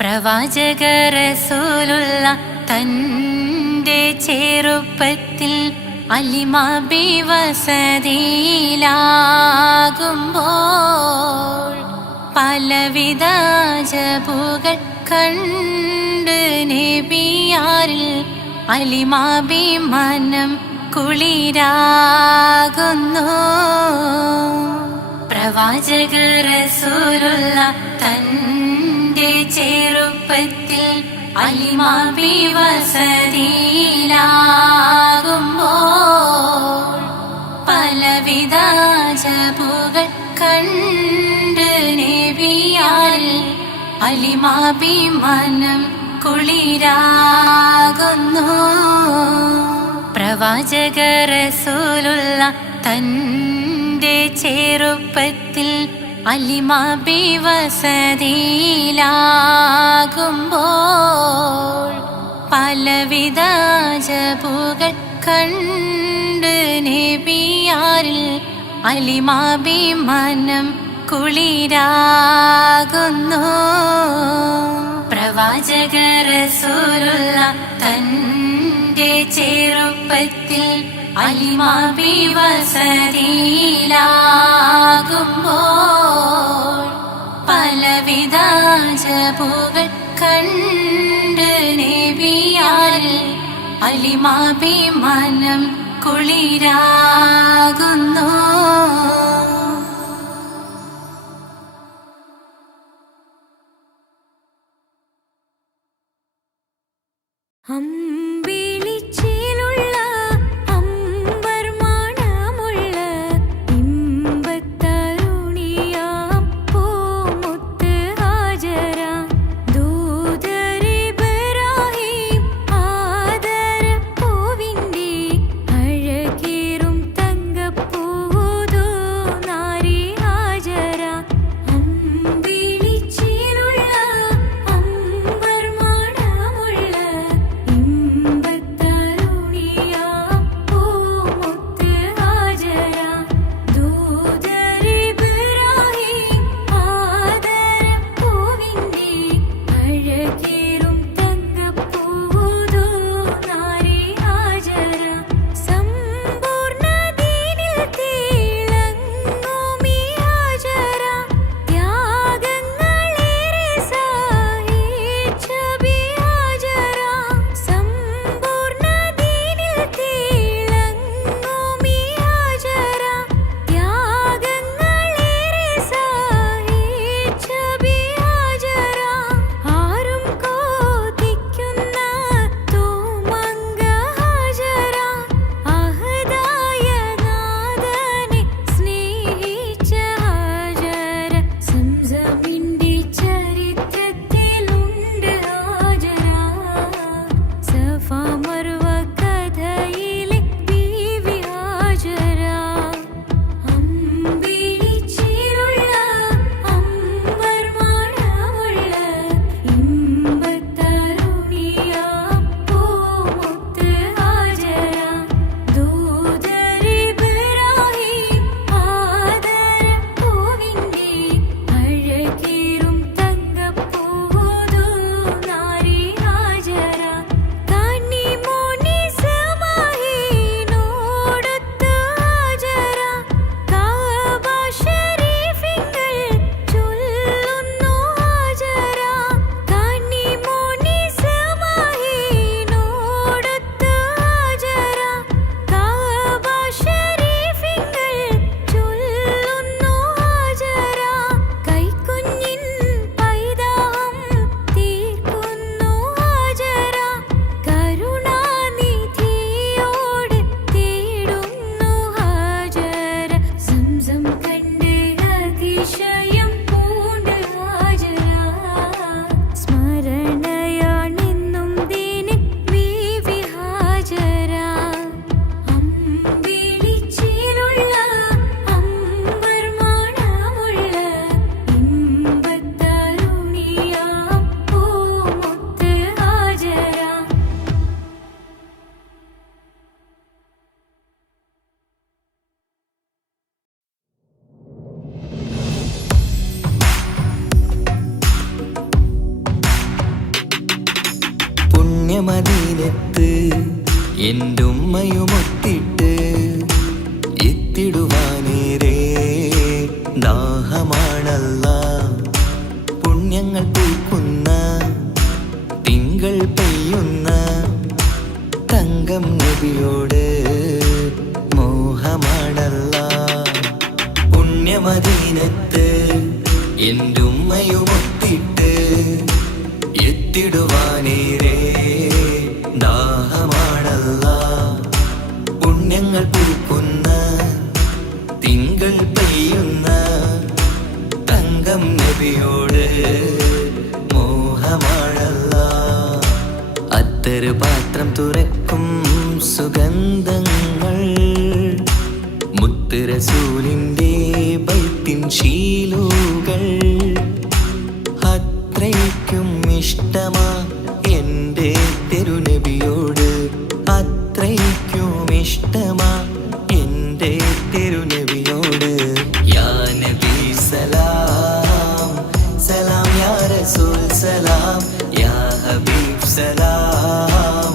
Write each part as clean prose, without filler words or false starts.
പ്രവാചക റസൂലുള്ള തൻ്റെ ചെറുപ്പത്തിൽ അലിമാബി വസതിയിലാകുമ്പോൾ പലവിധ ജബുകൾ കണ്ട് നബിയാരിൽ അലിമാബി മനം കുളിരാകുന്നു. പ്രവാചക റസൂലുള്ള തൻ്റെ ചെറുപ്പത്തിൽ അലിമാബി വസതിയിലാകുമ്പോൾ പലവിധ ജബുകൾ കണ്ട് നബിയാരിൽ അലിമാബി മനം കുളിരാകുന്നു. പ്രവാചക റസൂലുള്ള തൻ്റെ ചെറുപ്പത്തിൽ അലിമാബി വസതിയിലാകുമ്പോൾ പലവിധ ജബുകൾ കണ്ട് നബിയാരിൽ അലിമാബി മനം കുളിരാകുന്നു. പ്രവാചക റസൂലുള്ള തൻ്റെ ചെറുപ്പത്തിൽ അലിമാബി വസതിയിലാകുമ്പോൾ പലവിധ ജബുകൾ കണ്ട് നബിയാരിൽ അലിമാബി മനം കുളിരാകുന്നു. പുണ്യമദീനത്ത് എൻ്റെ ഉമ്മയുമൊത്തിട്ട് എത്തിടുവാനേരെ ദാഹമാണല്ലാ. പുണ്യങ്ങൾ പൂക്കുന്ന തിങ്കൾ പെയ്യുന്ന തങ്കം നബിയോട് മോഹമാണല്ലാ. പുണ്യമദീനത്ത് എൻ്റെ ഉമ്മയുമൊത്തിട്ട് എത്തിടുവാനേരെ ദാഹമാണല്ലാ. പുണ്യങ്ങൾ പൂക്കുന്ന തിങ്കൾ പെയ്യുന്ന തങ്കം നബിയോട് മോഹമാണല്ലാ. അത്തറ് പാത്രം തുറക്കും സുഗന്ധങ്ങൾ മുത്ത് റസൂലിൻ്റെ ബൈത്തിൻ ശീലുകൾ. അത്രയ്ക്കും ഇഷ്ടമാ എൻ്റെ തിരുനബിയോട്, അത്രയ്ക്കും ഇഷ്ടമാ എൻ്റെ തിരുനബിയോട്. യാ നബി സലാം സലാം, യാ റസൂൽ സലാം, യാ ഹബീബ് സലാം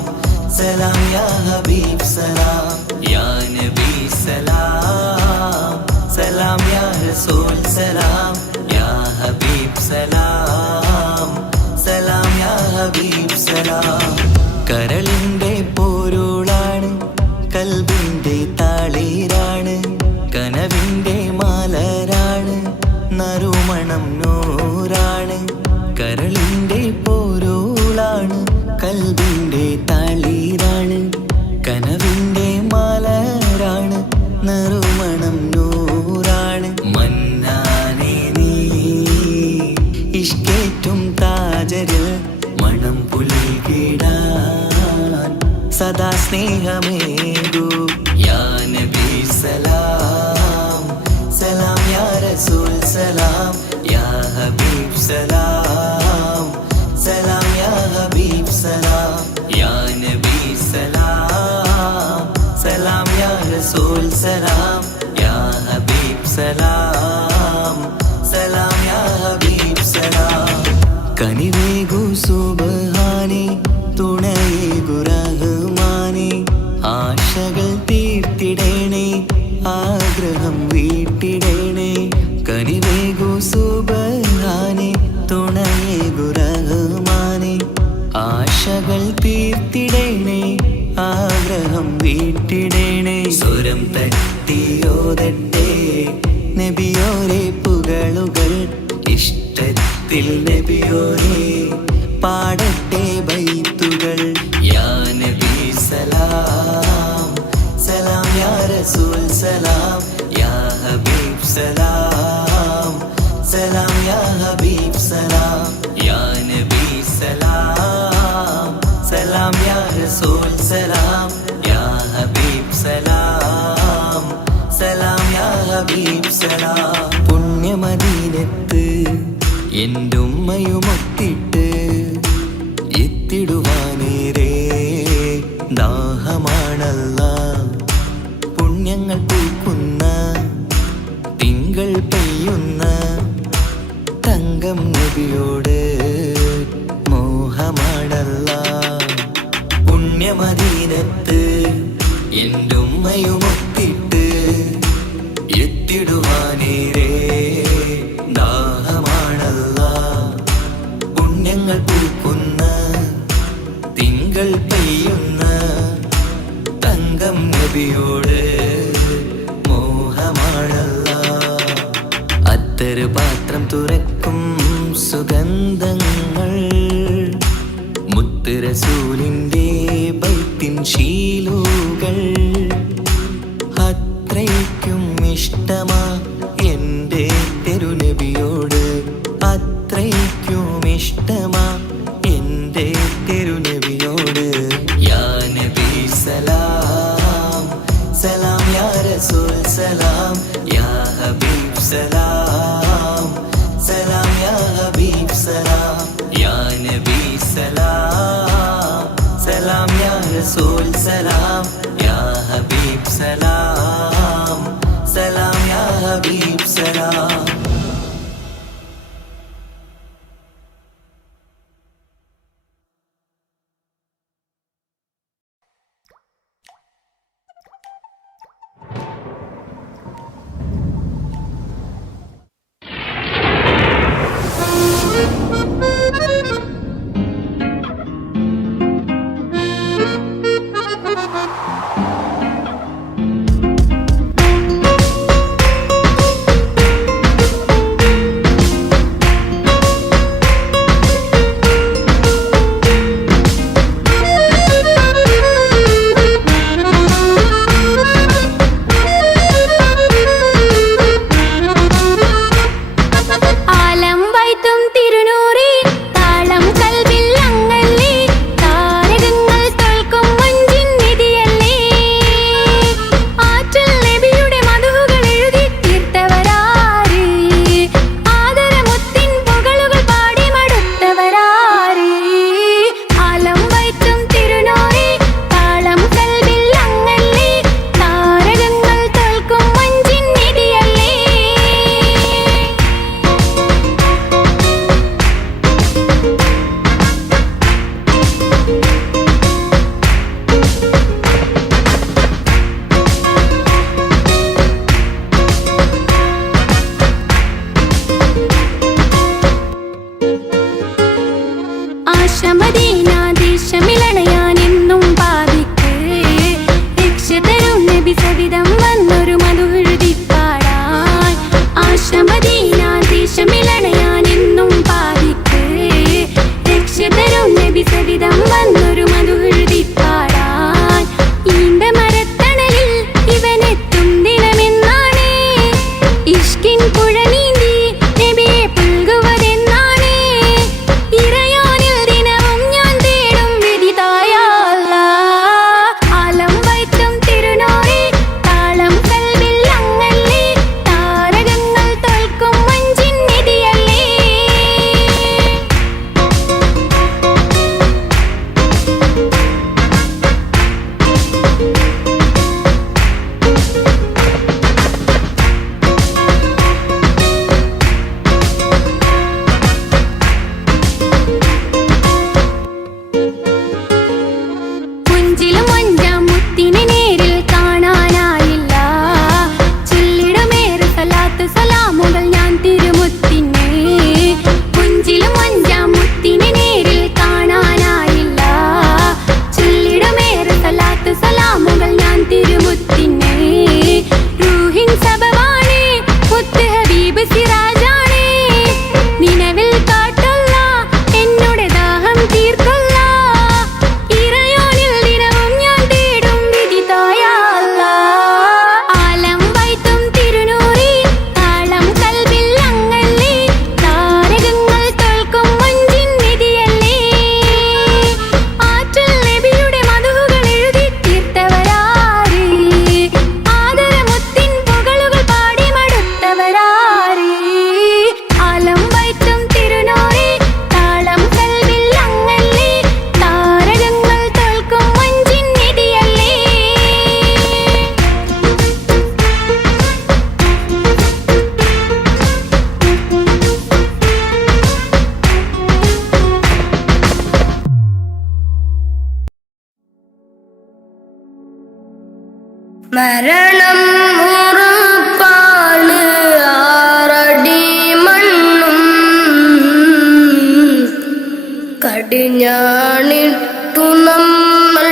സലാം, യാ ഹബീബ് സലാം, യാ നബി സലാം സലാം, യാ റസൂൽ സലാം, യാ ഹബീബ് സലാം സലാം, യാ ഹബീബ് സലാം. കരളിൻ്റെ പോരുളാണ്, കൽബിൻ്റെ താളീരാണ്, കനവിൻ്റെ മാലരാണ്, നറുമണം നൂറാണ്. കരളിൻ്റെ പോരുളാണ്, കൽബിൻ്റെ താളീരാണ്, കനവിൻ്റെ മാലരാണ്, നറുമണം നൂറാണ്. മന്നാനേ നീ ഇഷ്കേറ്റും താജരിൽ മണം പുൽകിടാൻ സദാ സ്നേഹമേകൂ. യാ നബി സലാം സലാം, യാ റസൂൽ സലാം, യാ ഹബീബ് സലാം സലാം, യാ ഹബീബ് സലാം, യാ നബി സലാം സലാം, യാ റസൂൽ സലാം, യാ ഹബീബ് സലാം സലാം, യാ ഹബീബ് സലാം. കനിവേകു സുബ്ഹാനേ, തുണയേകു റഹ്മാനേ, ആശകൾ തീർത്തിടേണേ, ആഗ്രഹം വീട്ടിടേണേ. കനിവേകു സുബ്ഹാനേ, തുണയേകു റഹ്മാനേ, ആശകൾ തീർത്തിടേണേ, ആഗ്രഹം വീട്ടിടേണേ. സ്വരം തട്ടിയോതട്ടെ നബിയോരെ പുകളുകൾ, ഇഷ്ടത്തിൽ നബിയോരെ പാടട്ടെ ബൈത്തുകൾ. യാ നബി സലാം സലാം, യാ റസൂൽ സലാം, യാ ഹബീബ് സലാം സലാം, യാ ഹബീബ് സലാം, യാ നബി സലാം സലാം, യാ റസൂൽ സലാം, യാ ഹബീബ് സലാം സലാം, യാ ഹബീബ് സലാം. പുണ്യമദീനത്ത് എൻ്റെ ഉമ്മയുമൊത്തിട്ട് എത്തിടുവാനേരെ ദാഹമാണല്ലാ. പുണ്യങ്ങൾ പൂക്കുന്ന തിങ്കൾ പെയ്യുന്ന തങ്കം നബിയോട് മോഹമാണല്ലാ. പുണ്യമദീനത്ത് എൻ്റെ ഉമ്മയുമൊത്തിട്ട് എത്തിടുവാനേരെ ദാഹമാണല്ലാ. പുണ്യങ്ങൾ പൂക്കുന്ന തിങ്കൾ പെയ്യുന്ന തങ്കം നബിയോട് മോഹമാണല്ലാ. അത്തറ് പാത്രം തുറക്കും സുഗന്ധങ്ങൾ മുത്ത് റസൂലിൻ്റെ ബൈത്തിൻ ശീലുകൾ. അത്രയ്ക്കും ഇഷ്ടമാ എൻ്റെ തിരുനബിയോട്, അത്രയ്ക്കും ഇഷ്ടമാ എൻ്റെ തിരുനബിയോട്. യാ നബി സലാം സലാം, യാ റസൂൽ സലാം, യാ ഹബീബ് സലാം സലാം, യാ ഹബീബ് സലാം, യാ നബി സലാം സലാം, യാ റസൂൽ സലാം, യാ ഹബീബ് സലാം സലാം, യാ ഹബീബ് സലാം. ആശമദീന ദേശമിലണയാൻ എന്നും പാപിക്ക് രക്ഷ തരും നബി സവിധം വന്നൊരു മധുഹൃതി പാടാൻ ആശമദീന ദേശമിലണയാൻ എന്നും പാപിക്ക് രക്ഷ തരും നബി സവിധം വന്നൊരു മധുഹൃതി പാടാൻ ഈണ്ട മരത്തണലിൽ ഇവനെത്തും ദിനമെന്നാണ് ഇഷ്കിൻ പുഴ നീന്തി നബിയെ പുൽകുവതെന്നാണ് ഇറയോനിൽ ദിനവും ഞാൻ തേടും വിധിതായ അല്ലാഹ് ആലം വൈത്തും തിരുനൂറി താളം കൽവിൽ അങ്ങല്ലേ താരകങ്ങൾ തോൽക്കും മഞ്ചിൻ നിധിയല്ലേ പുഞ്ചിലും അഞ്ചാം മുത്തിനെ നേരിൽ കാണാനായില്ല ചൊല്ലിടുമേറെ സലാത്ത് സലാമുകൾ ഞാൻ തിരുമുത്തിനെ പുഞ്ചിലും അഞ്ചാം മുത്തിനെ നേരിൽ കാണാനായില്ല ചൊല്ലിടുമേറെ സലാത്ത് സലാമുകൾ ഞാൻ തിരുമുത്തിനെ റൂഹിൻ സബവാണ് മുത്ത് ഹബീബ് സിറാജാണ് നിലവിൽ കാട്ടുള്ള എന്നോട് ദാഹം തീർക്കൊള്ള ഇറയോനിൽ ദിനവും ഞാൻ തേടും വിധിതായ അല്ലാഹ് ആലം വൈത്തും തിരുനൂറി താളം കൽവിൽ അങ്ങല്ലേ താരകങ്ങൾ തോൽക്കും മഞ്ചിൻ നിധിയല്ലേ ആറ്റൽ നബിയുടെ മധുഹുകൾ എഴുതി തീർത്തവരാര് ആദരമുത്തിൻ പുകളുകൾ പാടി മടുത്തവരാര് ആലം വൈത്തും തിരുനൂറി താളം കൽവിൽ അങ്ങല്ലേ താരകങ്ങൾ തോൽക്കും മഞ്ചിൻ നിധിയല്ലേ മരണം ഉറപ്പാണ് ആറടി മണ്ണും കടിഞ്ഞാണിട്ടു നമ്മൾ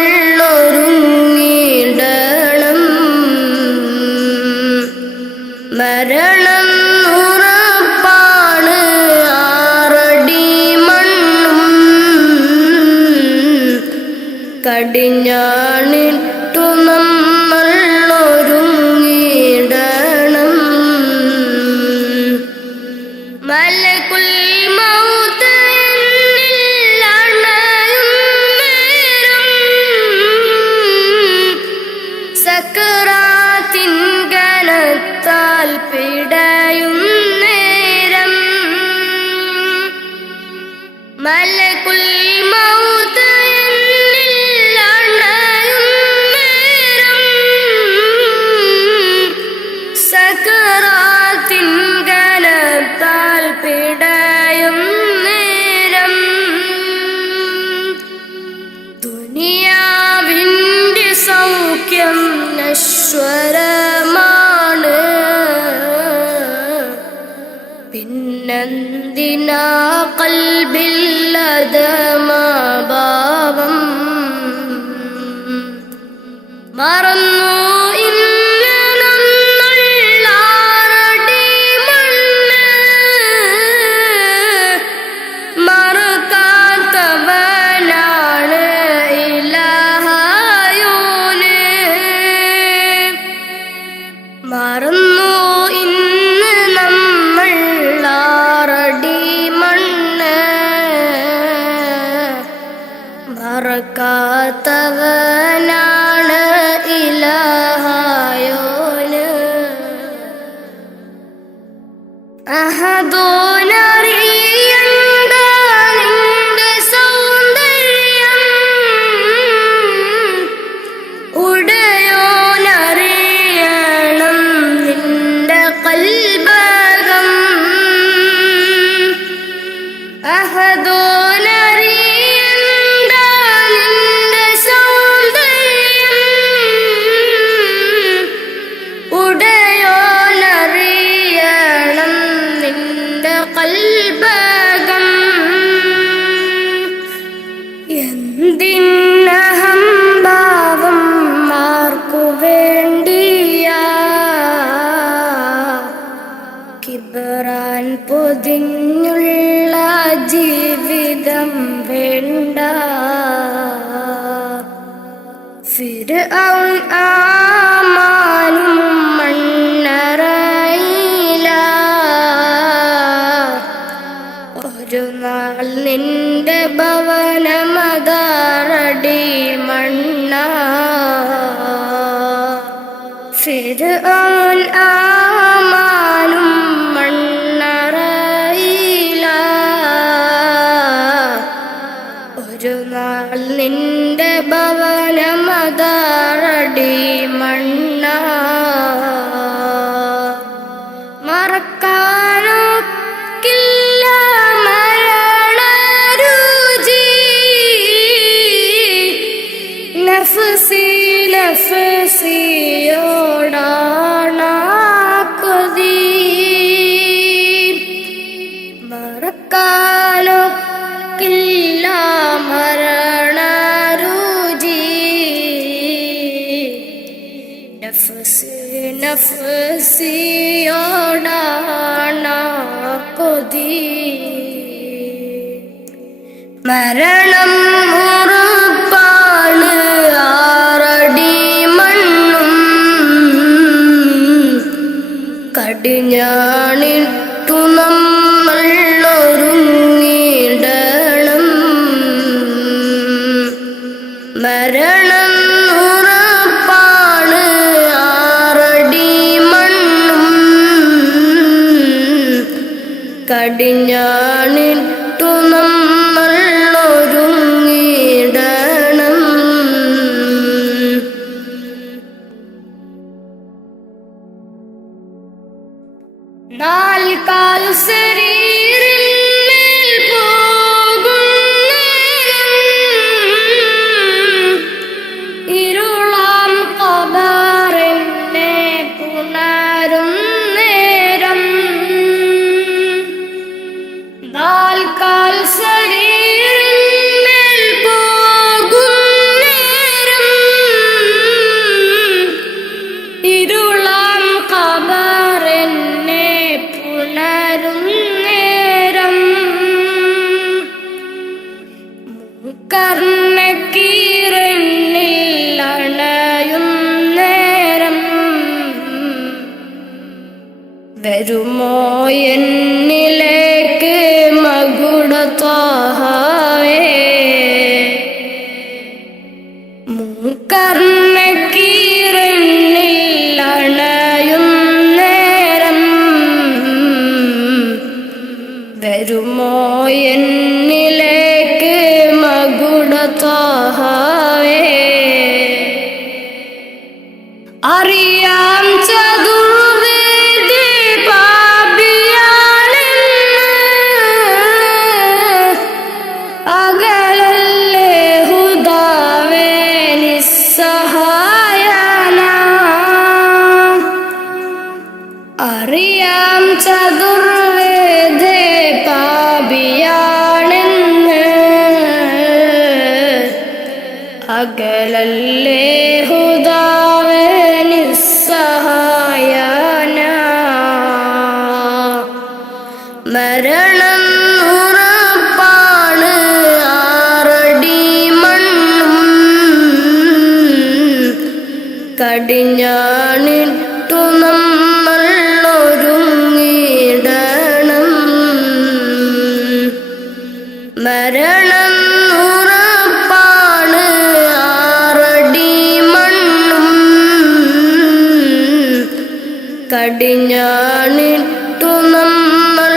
ഒരുങ്ങിടണം മരണം ഉറപ്പാണ് ആറടി മണ്ണും കടിഞ്ഞാണിട്ടു നമ്മൾ ഒരുങ്ങിടണം മലകുൽ മൗത്ത് എന്നിൽ അണയും നേരം സക്കറാത്തിൻ കനത്താൽ പിടയും നേരം മലകുൽ മൗത്ത് എന്നിൽ അണയും നേരം സക്കറാത്തിൻ കനത്താൽ പിടയും നേരം ദുനിയാവിൻ്റെ സൗഖ്യം നശ്വരമാണ് പിന്നെന്തിനാ കൽബില്ലതമാഭാവം മറന്നു ഇന്ന് നമ്മൾ ആറടി മണ്ണ് മറക്കാത്തവനാണ് ഇലാഹായോന് മറന്നു ഇന്ന് നമ്മൾ ആറടി മണ്ണ് മറക്കാത്തവനാണ് ഇലാഹായോന് അഹദോനറിയണ്ട നിന്റെ സൗന്ദര്യം ഉടയോനറിയണം നിന്റെ കൽബകം അഹദോനറിയണ്ട നിന്റെ സൗന്ദര്യം ഉടയോനറിയണം നിന്റെ കൽബകം വേണ്ട. ഫിർഔൻ ആമാനും മണ്ണറയില. ഒരു നാൾ നിന്റെ ഭവനമതാറടി മണ്ണ. ഫിർഔൻ ആമാനും മണ്ണറയില. ഒരു നാൾ നിന്റെ ഭവനമതാറടി മണ്ണ. മറക്കാനൊക്കില്ല മരണരുചി. നഫ്സി നഫ്സിയോടാണ കൊതി. മറക്കാനൊക്കില്ല മരണരുചി. നഫ്സി നഫ്സിയോടാണ കൊതി. മരണം ഉറപ്പാണ് ആറടി മണ്ണും. കടിഞ്ഞാണിട്ടു നമ്മൾ ഒരുങ്ങിടണം. മരണം ഉറപ്പാണ് ആറടി മണ്ണും. കടിഞ്ഞാണിട്ടു നമ്മൾ ഒരുങ്ങിടണം. നാൽക്കാൽ ശരീരിന്മേൽ പോകും ഇരുളാം ഖബറിനെ പുണരും നേരം. നാൽക്കാൽ ശരീരിന്മേൽ പോകും നേരം. ഇരുളാം ഖബറിനെ പുണരും നേരം. കർണക്കീരണിൽ അണയും നേരം. വരുമോ എന്നിലേക്ക് മകുടത്വഹേ. കർണക്കീരണിൽ അണയും നേരം. വരുമോ എന്നിലേക്ക് മകുടത്വഹേ. അറിയാം ചതുർവേദി പാപിയാണെന്ന്. അകലല്ലേ ഹുദാവേ നിസ്സഹായന. അറിയാം ചതുർവേദി പാപിയാണെന്ന്. അകലല്ലേ ഹുദാവേ നിസ്സഹായന. മരണം ഉറപ്പാണ് ആറടി മണ്ണും. കടിഞ്ഞാണിട്ടു നമ്മൾ ഒരുങ്ങിടണം. മരണം ഉറപ്പാണ് ആറടി മണ്ണും. കടിഞ്ഞാണിട്ടു നമ്മൾ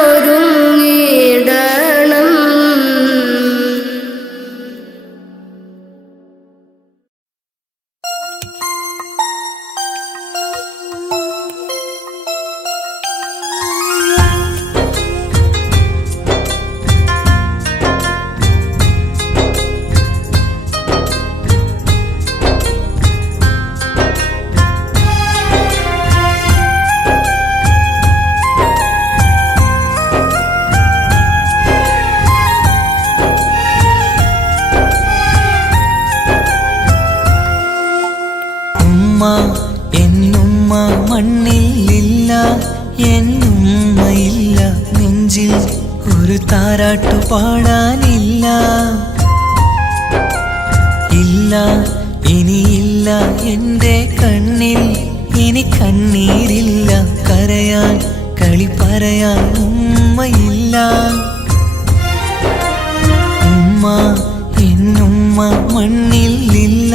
ഒരുങ്ങിടണം. എന്നുമ്മ മണ്ണിലില്ല, എന്നുമ്മയില്ല നെഞ്ചിൽ ഒരു താരാട്ടു പാടാനില്ല. ഇനിയില്ല എൻ്റെ കണ്ണിൽ ഇനി കണ്ണീരില്ല കരയാൻ കളി പറയാൻ ഉമ്മയില്ല ഉമ്മ എന്നുമ്മ മണ്ണിലില്ല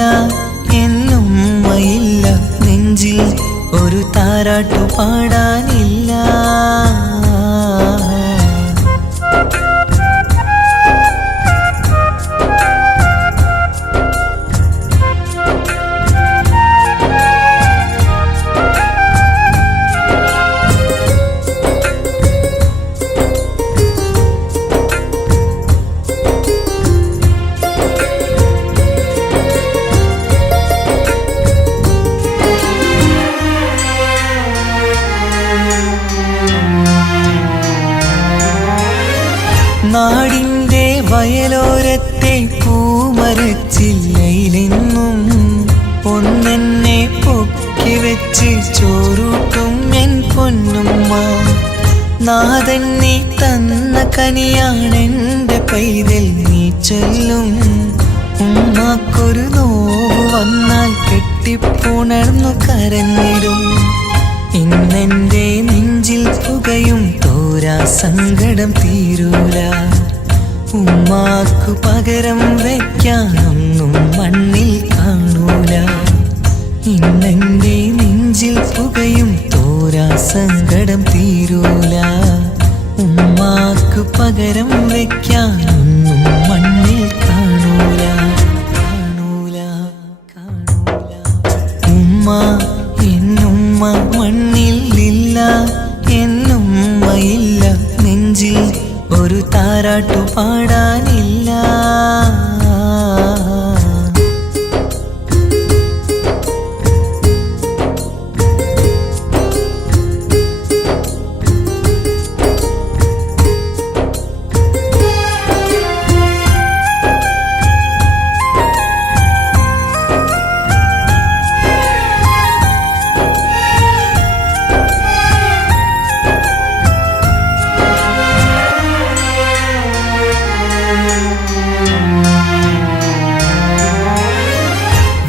എന്നുമ്മയില്ല നെഞ്ചിൽ ഒരു താരാട്ടു പാടാനില്ല നാടിൻ്റെ വയലോരത്തെ പൂമരച്ചില്ലയിലെന്നും ഒന്നെന്നെ പൊക്കി വെച്ച് ചോറൂട്ടും എൻ പൊന്നുമ്മ നാഥൻ നീ തന്ന കനിയാണെൻ്റെ പൈതൽ നീ ചൊല്ലും ഉമ്മാക്കൊരു നോവ് വന്നാൽ കെട്ടിപ്പുണർന്നു കരഞ്ഞിടും ഇന്നെൻ്റെ നെഞ്ചിൽ പുകയും തോരാ സങ്കടം തീരൂല ഉമ്മാക്കു പകരം വയ്ക്കാനൊന്നും മണ്ണിൽ കാണൂല ഇന്നെൻ്റെ നെഞ്ചിൽ പുകയും തോരാ സങ്കടം തീരൂല ഉമ്മാക്കു പകരം വയ്ക്കാനൊന്നും മണ്ണിൽ കാണൂല കാണൂല കാണൂല ഉമ്മ എന്നുമ്മ മണ്ണിലില്ല എന്നുമ്മയില്ല നെഞ്ചിൽ ഒരു താരാട്ടു പാടാനില്ല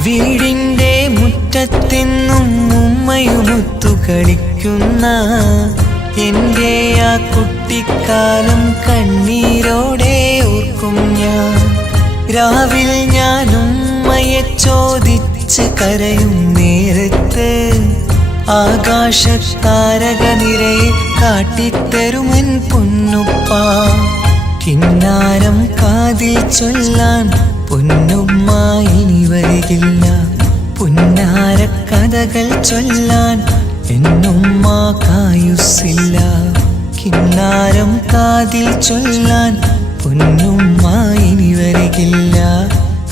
വീടിൻ്റെ മുറ്റത്തെന്നും ഉമ്മയുമൊത്തു കളിക്കുന്ന എൻ്റെ ആ കുട്ടിക്കാലം കണ്ണീരോടെ ഓർക്കും ഞാൻ രാവിൽ ഞാൻ ഉമ്മയെ ചോദിച്ച് കരയും നേരത്ത് ആകാശത്താരക നിരയെ കാട്ടിത്തരുമൻ പൊന്നുപ്പ കിന്നാരം കാതിൽ ചൊല്ലാൻ പൊന്നുമ്മ ഇനി വരികില്ല പുന്നാര കഥകൾ ചൊല്ലാൻ എന്നുമ്മ കായുസ്സില്ല കിന്നാരം കാതിൽ ചൊല്ലാൻ പൊന്നുമ്മ ഇനി വരികില്ല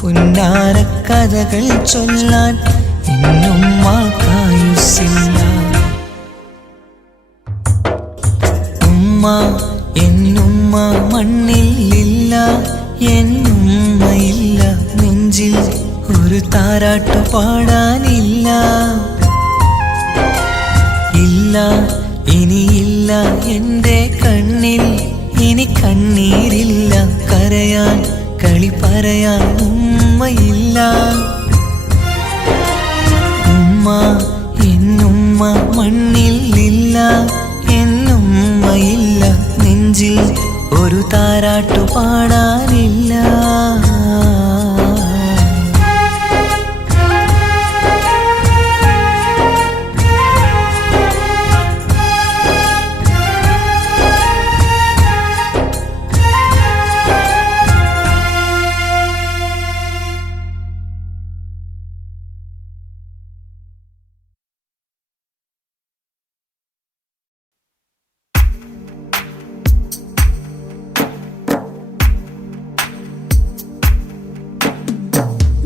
പുന്നാര കഥകൾ ചൊല്ലാൻ എന്നുമ്മ കായുസ്സില്ല ഉമ്മ എന്നുമ്മ മണ്ണിലില്ല എന്നുമ്മയില്ല നെഞ്ചിൽ ഒരു താരാട്ടു പാടാനില്ല ഇല്ല ഇനിയില്ല എൻ്റെ കണ്ണിൽ ഇനി കണ്ണീരില്ല കരയാൻ കളി പറയാൻ ഉമ്മയില്ല ഉമ്മ എന്നുമ്മ മണ്ണിലില്ല എന്നുമ്മയില്ല നെഞ്ചിൽ ഒരു താരാട്ടു പാടാനില്ല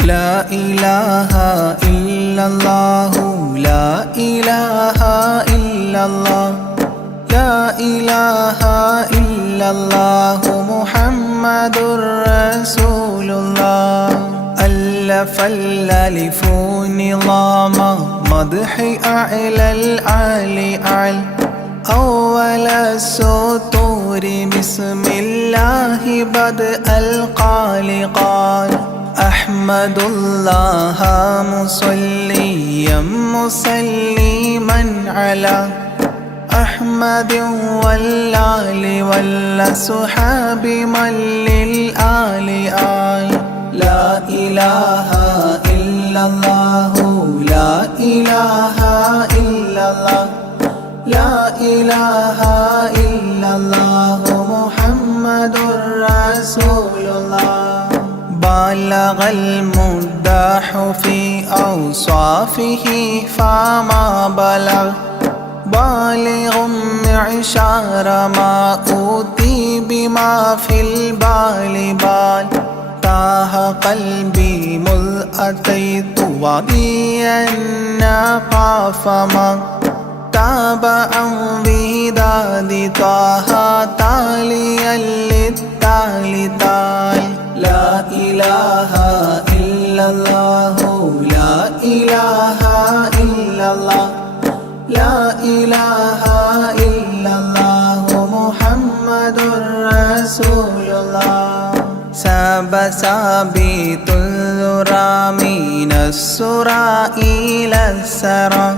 لا إله إلا الله لا إله إلا الله لا إله إلا الله محمد رسول الله ألف الألف نظام مدح أعلى العلي أعل أول السطور بسم الله بدأ القال قال أحمد الله مصليا مسلما على أحمد والآل والأصحاب من للآل آل. لا إله إلا الله لا إله إلا الله لا إله إلا الله محمد رسول الله. بلغ المداح في أوصافه فما بلغ بالغ معشار ما أوتي بما في البال بال. تاه قلبي مذ أتيت واديا قافما تاب عن وداد طه تاليا للتالي تال. لا إله إلا الله لا إله إلا الله لا إله إلا الله محمد رسول الله. ساب سابيت الذرى من السرى إلى السرى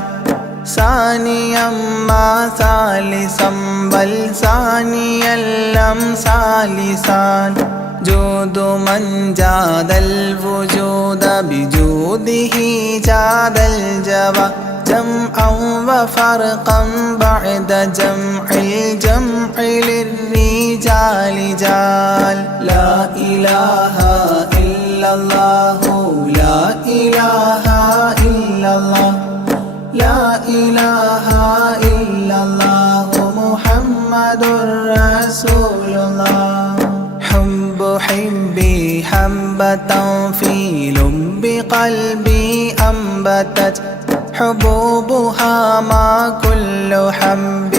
ثانيا ما ثالثا بل ثانيا لم ثالثان. جود من جاد الوجود بجوده جاد الجوى جمعا وفرقا بعد جمع الجمع للرجال جال. لا إله إلا الله لا إله إلا الله لا إله إلا الله محمد رسول الله. حب حبي حبة في لب قلبي أنبتت حبوبها ما كل حب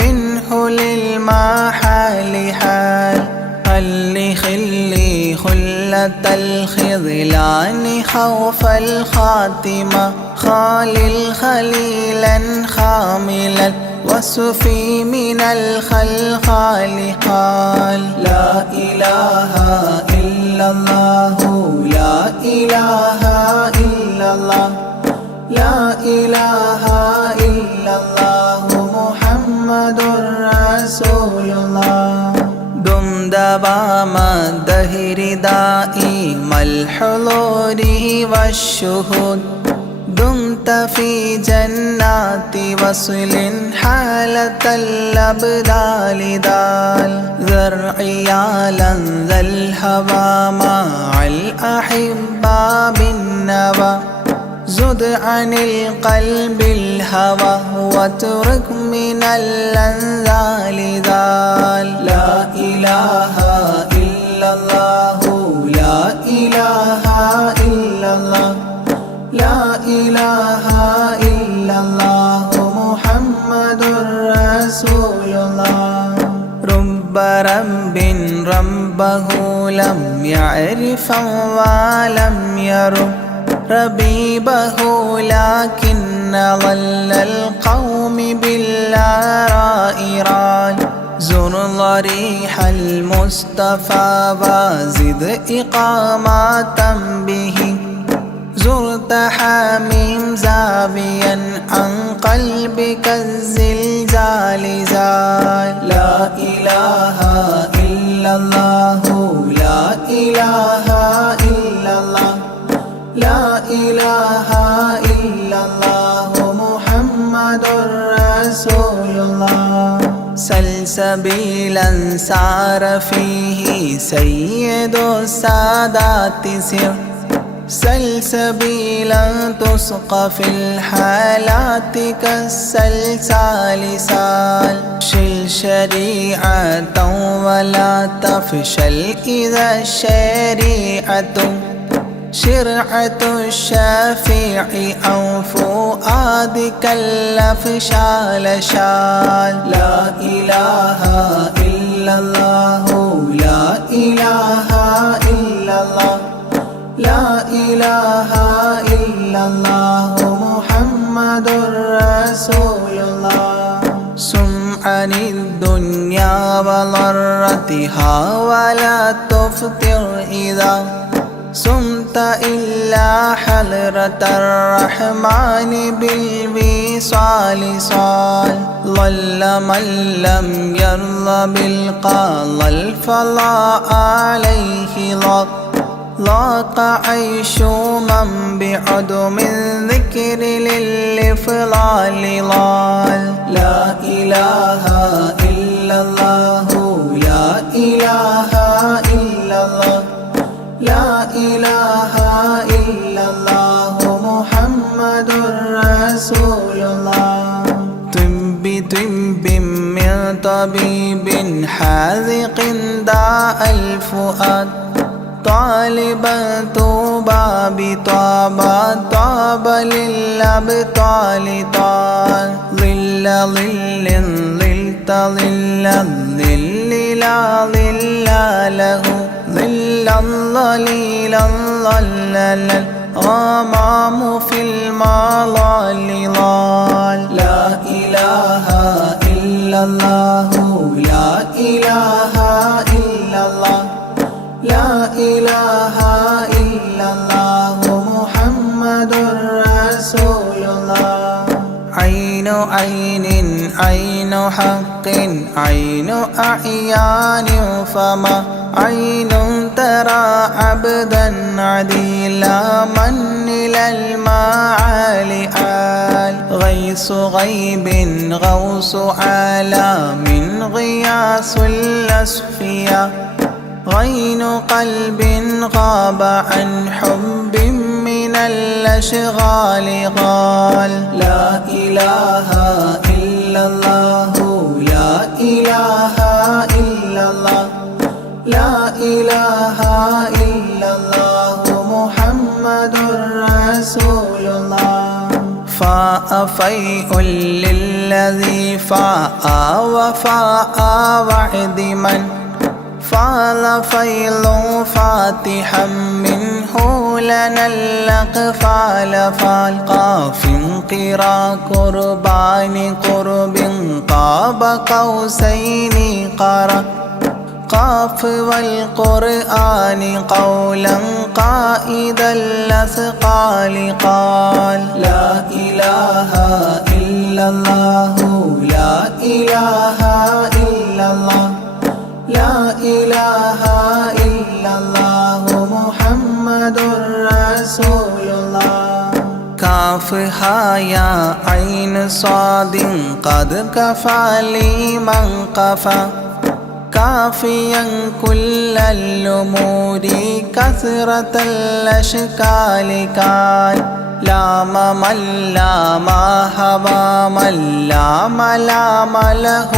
منه للمحال حال. خلي خلي خلة الخذلان خوف الخاتمة خالل خليلا خاملا وصفي من الخلخال قال. لا إله إلا الله لا إله إلا الله لا إله إلا الله محمد رسول الله. دم دوام الدهر دائم الحضور والشهود دمت في جنات وصل حالة الأبدال دال. ذرعي على ذا الهوى مع الأحبة بالنوى زد عن القلب الهوى واترك من الأنذال ذال. لا إله إلا الله لا إله إلا الله لا إله إلا الله محمد رسول الله. رب رب ربه لم يعرف ولم يرب ربيبه لكن ظل القوم بالآراء رال. زر ضريح المصطفى وزد إقامة به زرت حميم زاويا عن قلبك الزلزال زال. لا إله إلا الله لا إله إلا الله لا إله إلا الله محمد رسول الله. سلسبيلا سار فيه سيد السادات سر سلسبيلا تسقى في الحالات كالسلسال سال. شل شريعة ولا تفشل إذا الشريعة شرعة الشافع أو فؤادك الأفشال شال. لا إله إلا الله لا إله إلا الله لا إله إلا الله محمد رسول الله. سم عن الدنيا وضرتها ولا تفطر إذا صمت إلا حضرة الرحمن بالوصال صال ظل من لم يرضى بالقضاء الفضاء عليه ضاق عيش من بعدم الذكر للإفضال ضال لا إله إلا الله لا إله إلا الله لا إله إلا الله محمد رسول الله طب من طبيب حاذق داء الفؤاد طالبا طوبى بطابى طاب للأبطال طال ظل ظل ظلت ظل الظل لا ظل له ظل ظليل ظلل الغمام في المظل ضال لا إله إلا الله لا إله إلا الله لا إله إلا الله محمد رسول الله عين عين عين حق عين أعيان فما عين ترى عبدا عديلا من إلى المعالي آل غيث غيب غوث عالم غياث الأصفياء غين قلب غاب عن حب من الأشغال قال لا إله إلا الله لا إله إلا الله لا إله إلا الله محمد رسول الله فاء فيء للذي فاء وفاء وعد من فاض فيض فاتحا منه لنا الأقفال فالقاف قرا قربان قرب قاب قوسين قرا قاف والقرآن قولا قائد الأثقال قال لا إله إلا الله لا إله إلا الله لا إله إلا الله محمد رسول الله كاف يا عين صاد قد كفى لي من قفى كافيا كل الأمور كثرة الأشكال قال لام من لام هوى من لام لام له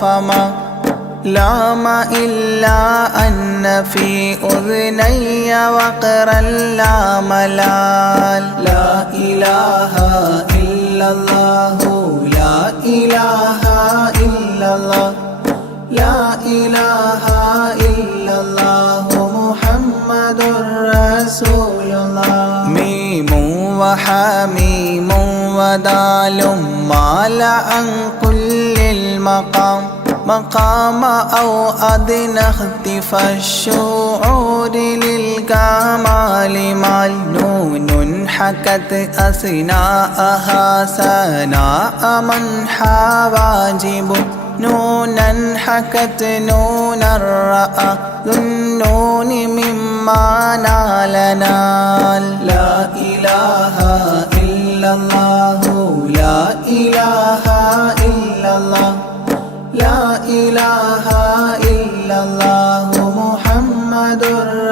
فما لام إلا أن في أذني وقرا لا ملال لا إله إلا الله لا إله إلا الله لا إله إلا الله محمد رسول الله ميم وحميم ودال مال عن كل المقام مقام أو أدنى اختفى الشعور للكمال مال نون حكت أثناءها سناء من حواجب نونا حكت نون الرأى ذو النون مما نال نال لا إله إلا الله لا إله إلا الله لا إله إلا الله محمد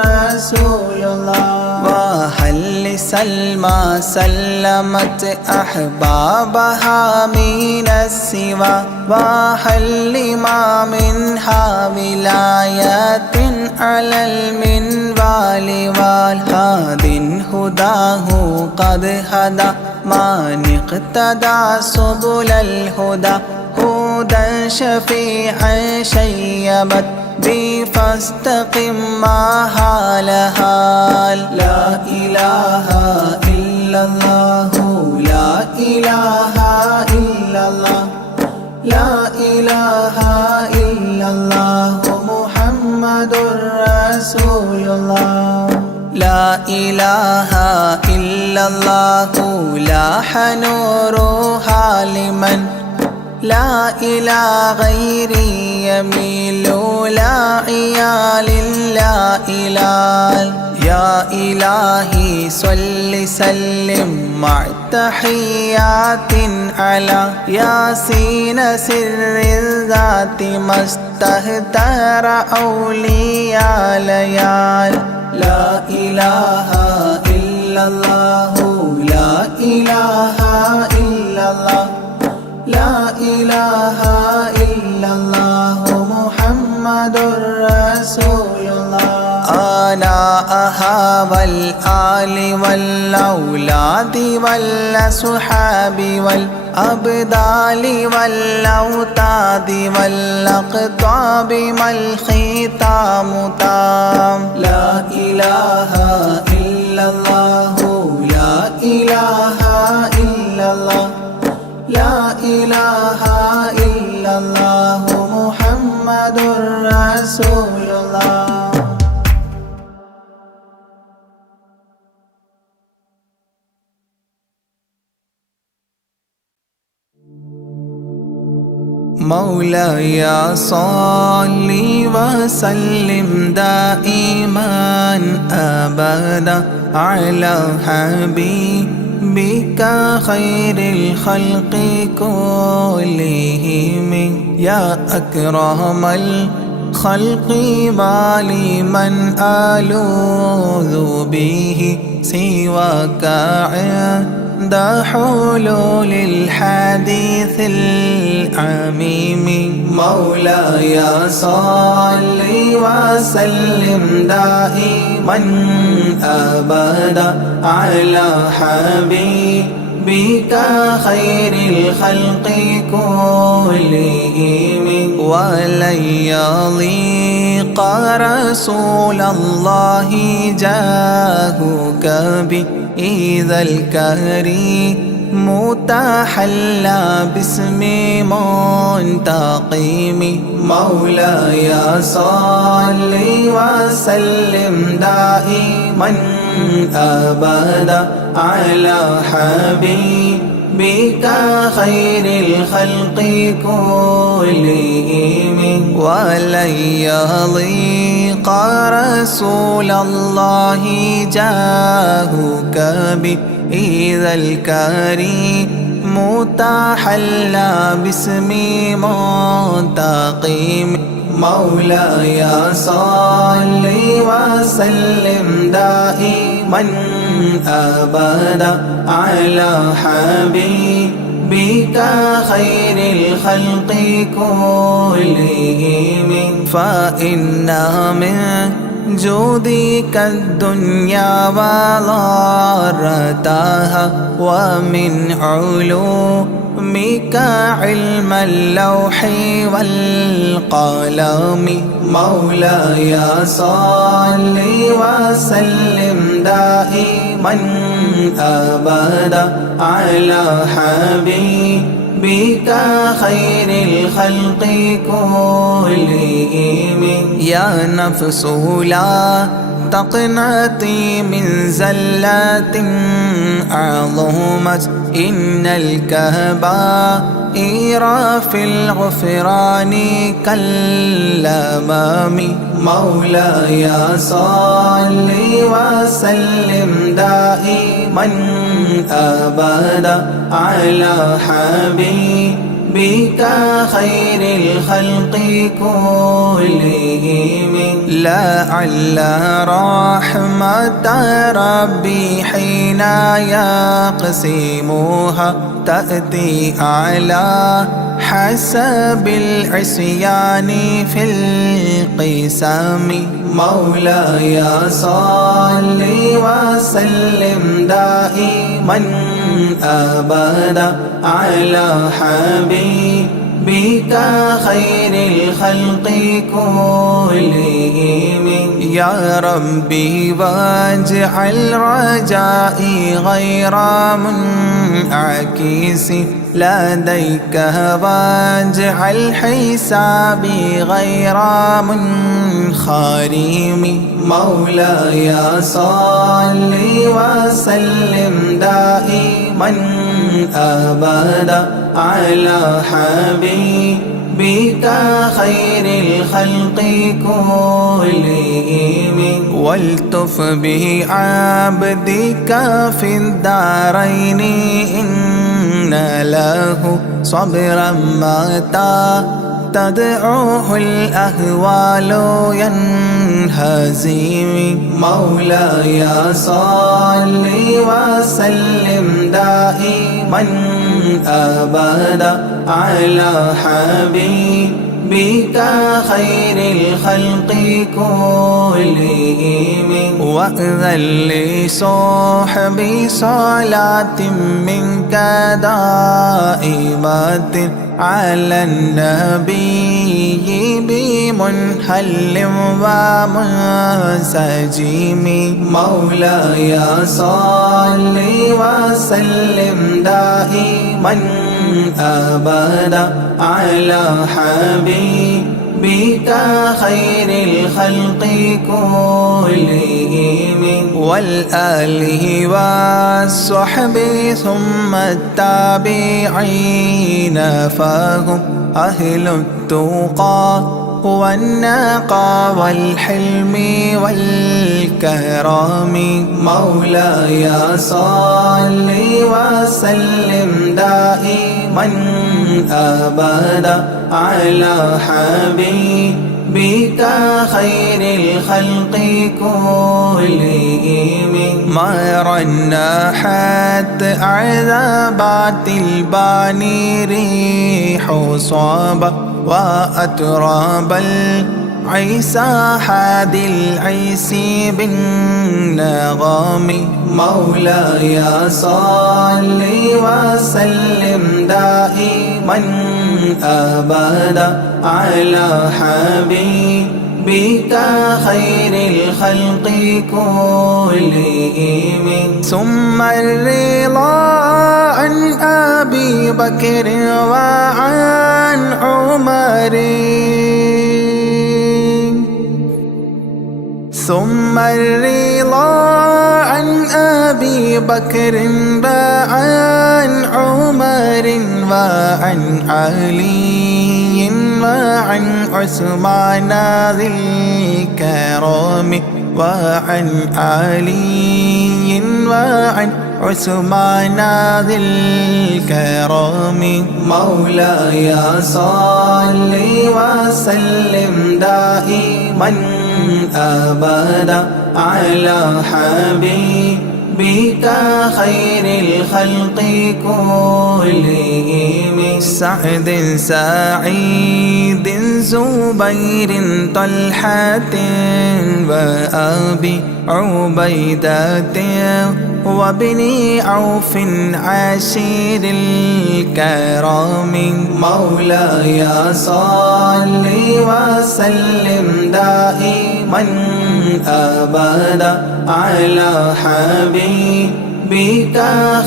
رسول الله وهل سلمى سلمت أحبابها من السوى وهل ما منها ولايات على المنوال والهاد هداه قد هدى من اقتدى سبل الهدى هدى شفيعا شيبت بي فاستقم ما هال هال لا إله إلا الله لا إله إلا الله لا إله إلا الله محمد رسول الله لا إله إلا الله لاح نورها لمن لا إلى غيري يميل لا عيال لا إله يا إلهي صل سلم مع تحيات على ياسين سر الذات ما استهتر أولياء ليال لا إله إلا الله لا إله إلا الله لا إله إلا الله محمد رسول الله أنا أهوى الآل والأولاد والأصحاب والأبدال والأوتاد والأقطاب ما الختام تام لا إله إلا الله لا إله إلا الله لا إله إلا الله محمد رسول الله مولاي صل وسلم دائما أبدا على حبيبك خير الخلق كلهم يا أكرم الخلق ولمن ألوذ به سواك عند حلول الحديث العميم مولاي صل وسلم دائما أبدا على حبيبك خير الخلق كلهم ولن يضيق رسول الله جاهك بإذا الكريم متحلى باسم منتقم مولاي صل وسلم دائما أبدا على حبيبك خير الخلق كلهم ولن يضيق رسول الله جاهك بإذا الكريم متحلى باسم منتقم مولاي صل وسلم دائما أبدا على حبيبك خير الخلق كلهم فإن من جودك الدنيا وضارتها ومن علومك علم اللوح والقلم مولاي صل وسلم دائما أبدا على حبيبك خير الخلق كلهم يا نفس لا تقنطي من زلات عظمت إن الكبائر في الغفران كالأمام مولاي صل وسلم دائما أبدا على حبيبك خير الخلق كلهم لعل رحمة ربي حين يقسمها تأتي على حسب العصيان في القسم مولاي صل وسلم دائما أبدا على حبيبك بك خير الخلق كلهم يا ربي واجعل رجائي غير منعكس لديك واجعل حسابي غير منخرم مولاي صل وسلم دائما أبدا على حبيبك خير الخلق كلهم والتف بعبدك في الدارين إن له صبرا متى تدعوه الأهوال ينهزم مولاي صل وسلم دائما أبدا على حبيبك خير الخلق كلهم وأذن لصحبي صلاة منك دائمة على النبي بمنحل ومنسجم مولاي صل وسلم دائما أبدا على حبيبك خير الخلق كلهم والآله والصحب ثم التابعين فهم أهل التقى والنقى والحلم والكرم مولاي صل وسلم دائما أبدا على حبيبك خير الخلق كلهم ما رنحت عذابات الباني ريح صابة وأتراب العيسى حاد العيس بالنغم مولاي صل وسلم دائما أبدا على حبيبك خير الخلق كلهم ثم الرضا عن أبي بكر وعن عمر ثم الرضا عن أبي بكر وعن عمر وعن علي وعن عثمان ذي الكرم وعن علي وعن عثمان ذي الكرم مولاي صل وسلم دائما أبدا على حبيبك خير الخلق كلهم سعد سعيد زبير طلحة وأبي عبيدة وابن عوف عشير الكرام مولاي صل وسلم دائما أبدا على حبيبك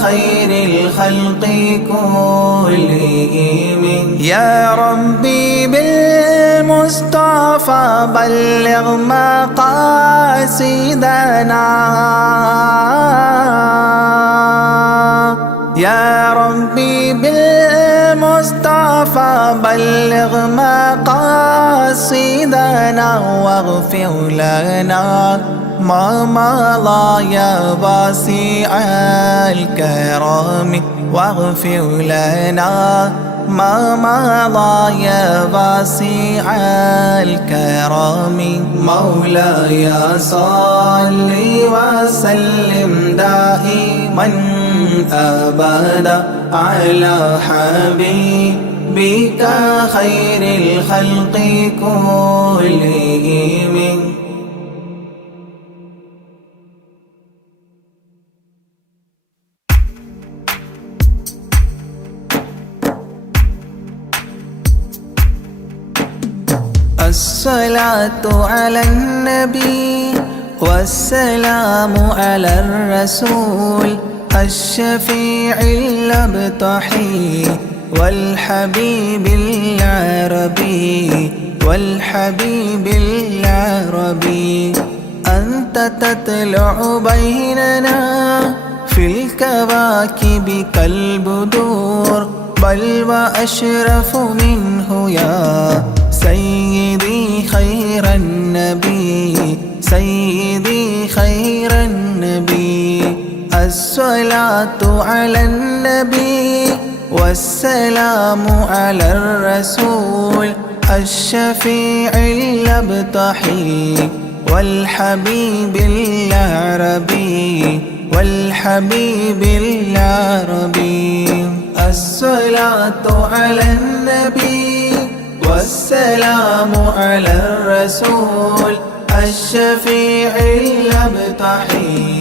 خير الخلق كلهم يا ربي بالمصطفى بلغ مقاصدنا يا ربي بالمصطفى بلغ مقاصدنا واغفر لنا ما مضى يا واسع الكرم واغفر لنا ما مضى يا واسع الكرم مولاي صل وسلم دائما أبدا على حبيبك خير الخلق كلهم الصلاة على النبي والسلام على الرسول الشفيع الأبطحي والحبيب العربي والحبيب العربي. أنت تطلع بيننا في الكواكب كالبدور بل وأشرف منه يا سيدي خير النبي سيدي خير النبي. الصلاة على النبي والسلام على الرسول الشفيع الأبطحي والحبيب العربي والحبيب العربي. الصلاة على النبي والسلام على الرسول الشفيع الأبطحي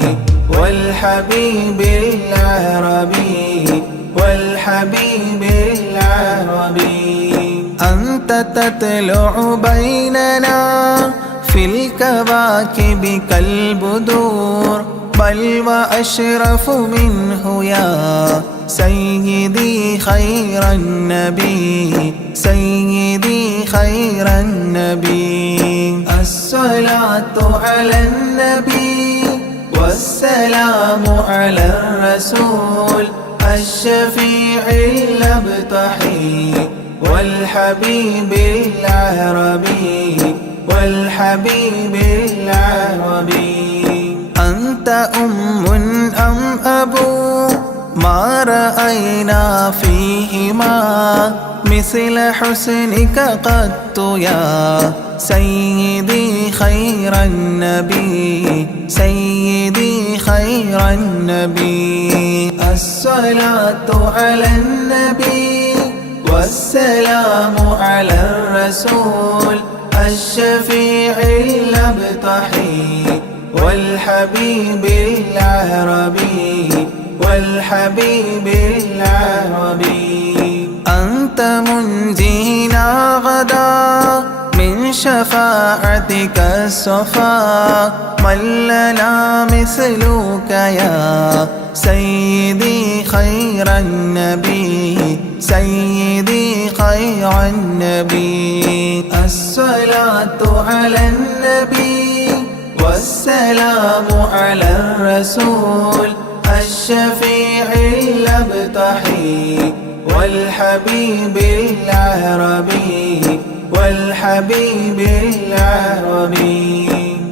والحبيب العربي والحبيب العربي. أنت تطلع بيننا في الكواكب كالبدور بل وأشرف منه يا سيدي خير النبي سيدي خير النبي. الصلاة على النبي والسلام على الرسول الشفيع الأبطحي والحبيب العربي والحبيب العربي. أنت أم أم أبو ما رأينا فيهما مثل حسنك قط يا سيدي خير النبي سيدي خير النبي. الصلاة على النبي والسلام على الرسول الشفيع الأبطحي والحبيب العربي والحبيب العربي. أنت منجينا غدا من شفاعتك الصفا من لنا مثلك يا سيدي خير النبي سيدي خير النبي. الصلاة على النبي والسلام على الرسول الشفيع الأبطحي والحبيب العربي والحبيب العربي.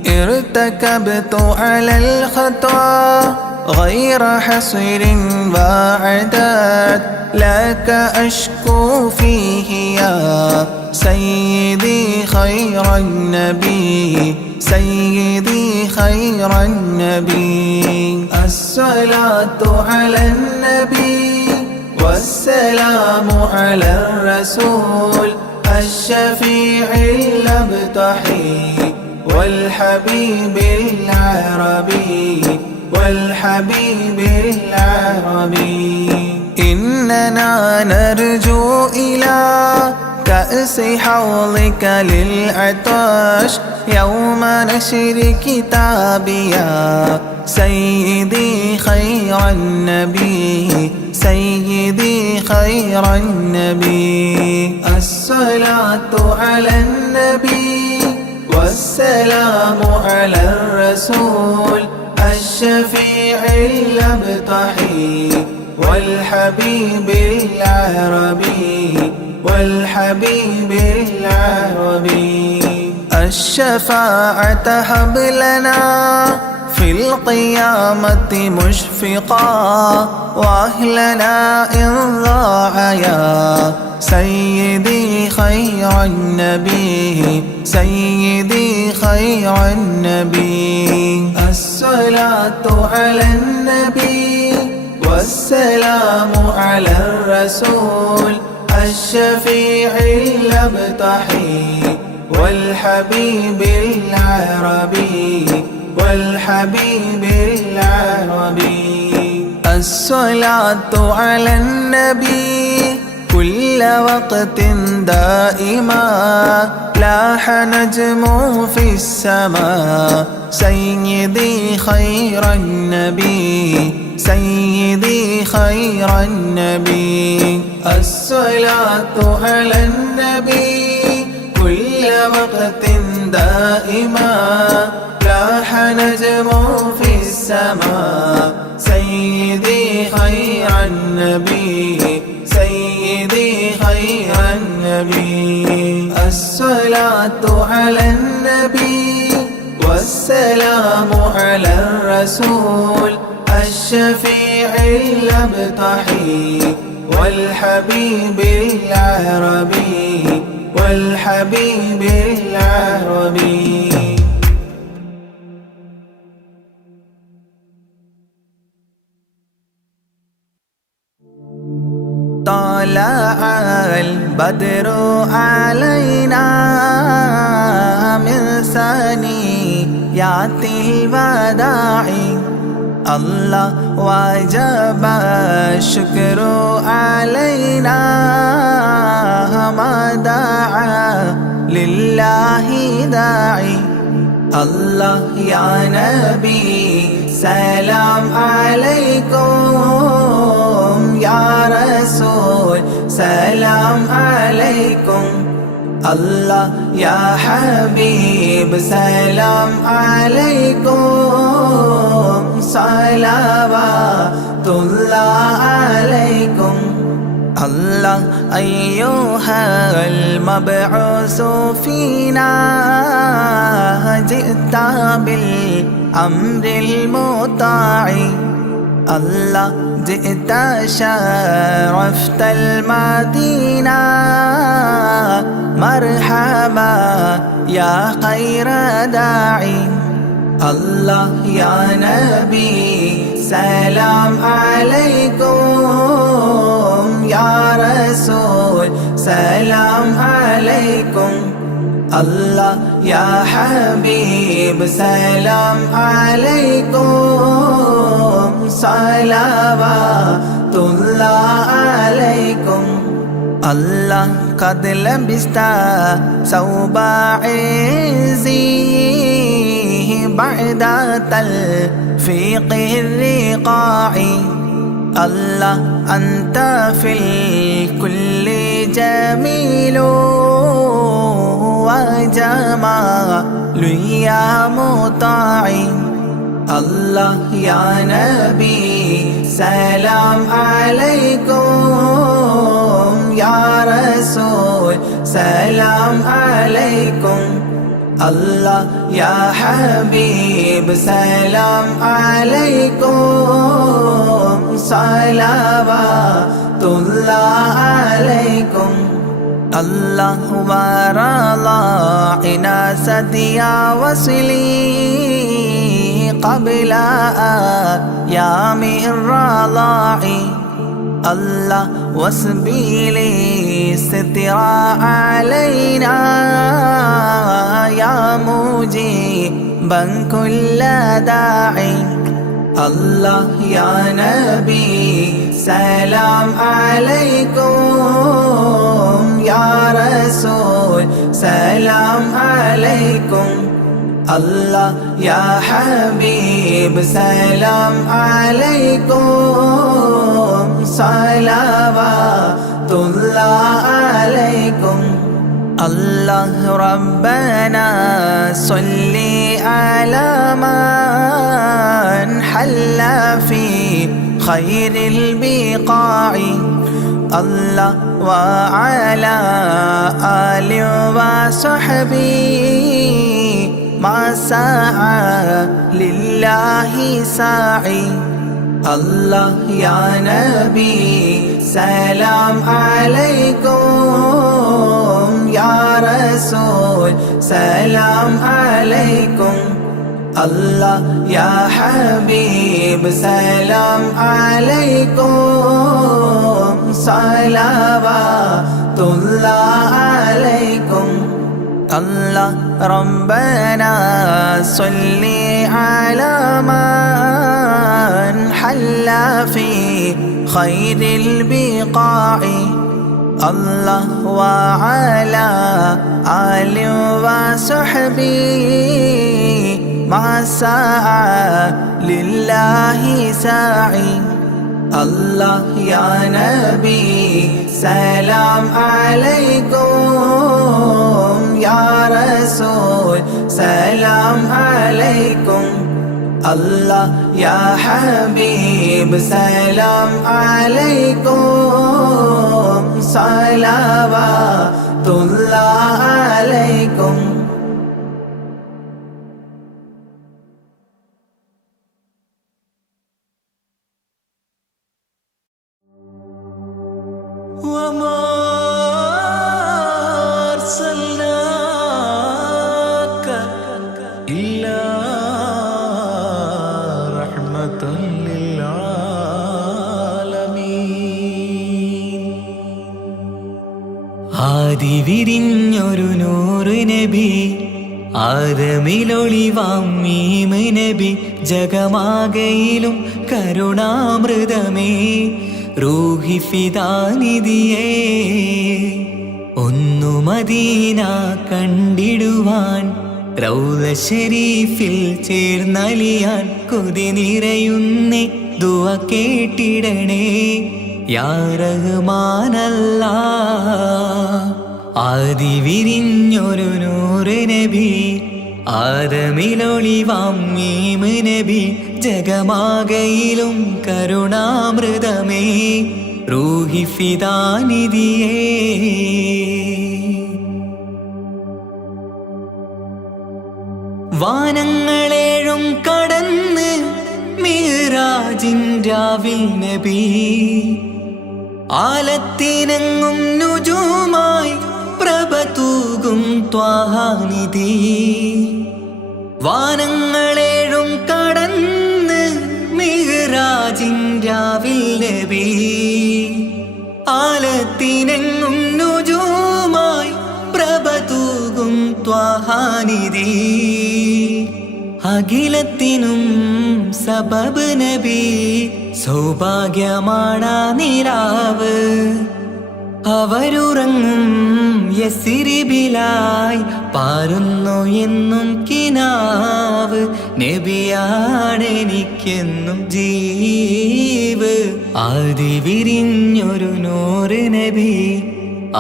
ارتكبت على الخطا غير حصر وعداد لك أشكو فيه يا سيدي خير النبي سيدي خير النبي. الصلاة على النبي والسلام على الرسول الشفيع الأبطحي والحبيب العربي والحبيب العربي. إننا نرجو إلى كأس حوضك للعطاش يوم نشر كتابي يا سيدي خير النبي سيدي خير النبي. الصلاة على النبي والسلام على الرسول الشفيع الأبطحي والحبيب العربي والحبيب العربي. الشفاعة هب لنا في القيامة مشفقا وأهلنا إن ضاع يا سيدي خير النبي سيدي خير النبي. الصلاة على النبي والسلام على الرسول الشفيع الأبطحي والحبيب العربي والحبيب العربي. الصلاة على النبي كل وقت دائما لاح نجم في السماء سيدي خير النبي سيدي خير النبي الصلاة على النبي كل وقت دائما لاح نجم في السماء سيدي خير النبي سيدي خير النبي الصلاة على النبي والسلام على الرسول الشفيع الأبطحي والحبيب العربي والحبيب العربي طلع البدر علينا من ثنيات الوداع الله وجب الشكر علينا ما دعا لله داعي الله يا نبي سلام عليكم يا رسول سلام عليكم الله يا حبيب سلام عليكم صلوات الله عليكم الله أيها المبعوث فينا جئت بالأمر المطاع الله جئت شرفت المدينة مرحبا يا خير داعي الله يا نبي سلام عليكم يا رسول سلام عليكم الله يا حبيب سلام عليكم صلوات الله عليكم الله قد لبست ثوب عزي بعد تلفيق الرقاع الله أنت في الكل جميل وجمال يا مطاع الله يا نبي سلام عليكم يا رسول سلام عليكم الله يا حبيب سلام عليكم صلوات الله عليكم الله ورضاعنا سديا وصلي قبل أيام الرضاع الله وسبيلي سترا علينا يا مجيبا كل داعي الله يا نبي سلام عليكم يا رسول سلام عليكم الله يا حبيب سلام عليكم صلوات الله عليكم الله ربنا صل على من حل في خير البقاع الله وعلى آله وصحبه ما سعى لله ساعي الله يا نبي سلام عليكم يا رسول سلام عليكم الله يا حبيب سلام عليكم صلوات الله عليكم الله ربنا صل على من حل في خير البقاع الله وعلى آل وصحبه ما سعى لله ساعي الله يا نبي سلام عليكم يا رسول سلام عليكم الله يا حبيب سلام عليكم صلوات الله عليكم وما أرسلناك إلا رحمة للعالمين ആദി വിരിഞ്ഞൊരു നൂറ് നബി ആദമിലൊളിവാം മീമ് നബി ജഗമാകയിലും കരുണാമൃതമേ റൂഹി ഫിദാനിധിയേ ഒന്നു മദീന കണ്ടിടുവാൻ റൗള ശരീഫിൽ ചേർന്നലിയാൻ കൊതി നിറയുന്നേ ദുആ കേട്ടിടണേ യാ റഹ്മാനല്ലാഹ് ആദി വിരിഞ്ഞൊരു നൂറ് നബി ആദമിലൊളിവാം മീമ് നബി ജഗമാകയിലും കരുണാമൃതമേ റൂഹി ഫിദാനിധിയേ വാനങ്ങളേഴും കടന്ന് മിഹ്റാജിൻ രാവിൽ നബി ആലത്തിനെങ്ങും നുജൂമായി പ്രഭ തൂകും ത്വാഹാനിധി വാനങ്ങളേഴും കടന്ന് മിഹ്റാജിൻ രാവിൽ നബി ആലത്തിനെങ്ങും നുജൂമായി പ്രഭ തൂകും ത്വാഹാനിധി അഖിലത്തിനും സബബ് നബി സൗഭാഗ്യമാണാ നിലാവ് അവരുറങ്ങും യസിരിബിലായി പാരുന്നു എന്നും കിനാവ് നബിയാണെനിക്കെന്നും ജീവ് ആദി വിരിഞ്ഞൊരു നൂറ് നബി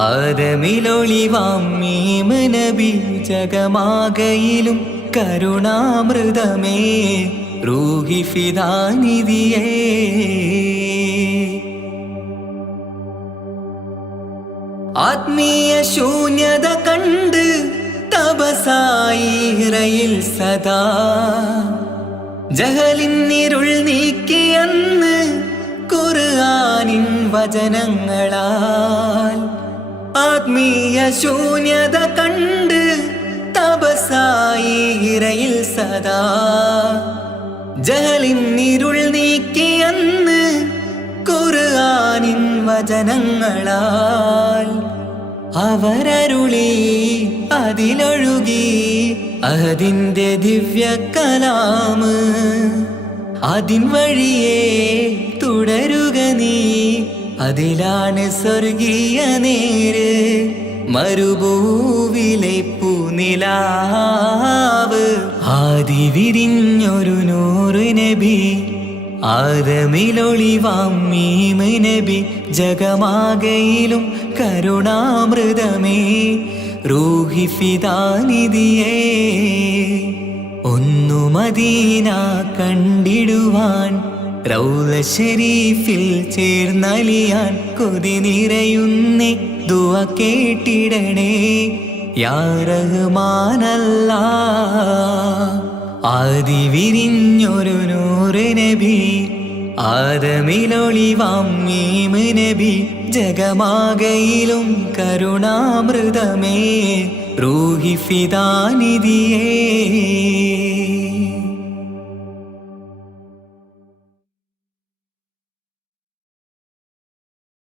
ആദമിലൊളിവാം മീമ് നബി ജഗമാകയിലും കരുണാമൃതമേ റൂഹി ഫിദാനിധിയേ ആത്മീയ ശൂന്യത കണ്ട് തപസായി ഇറയിൽ സദാ ജഹലിന്നിരുൾ നീക്കിയന്ന് ഖുർആനിൻ വചനങ്ങളാൽ ആത്മീയ ശൂന്യത കണ്ട് തപസായി ഇറയിൽ സദാ ജഹലിന്നിരുൾ നീക്കിയന്ന് ഖുർആനിൻ വചനങ്ങളാൽ അവരരുളി അതിലൊഴുകി അതിന്റെ ദിവ്യ കലാമ് അതിൻ വഴിയേ തുടരുക നീ അതിലാണ് സ്വർഗീയ നേര് മരുഭൂവിലെ പൂനിലാവ് ആദി വിരിഞ്ഞൊരു നൂറ് നബി ആദമിലൊളിവാം മീമ് നബി ജഗമാകയിലും കരുണാമൃതമേ റൂഹി ഫിദാനിധിയേ ഒന്നു മദീന കണ്ടിടുവാൻ റൗള ശരീഫിൽ ചേർന്നലിയാൻ കൊതി നിറയുന്നേ ദുആ കേട്ടിടണേ യാ റഹ്മാനല്ലാഹ് ആദി വിരിഞ്ഞൊരു നൂറ് നബി ആദമിലൊളിവാം മീമ് നബി ജഗമാകയിലും കരുണാമൃതമേ റൂഹി ഫിദാനിധിയേ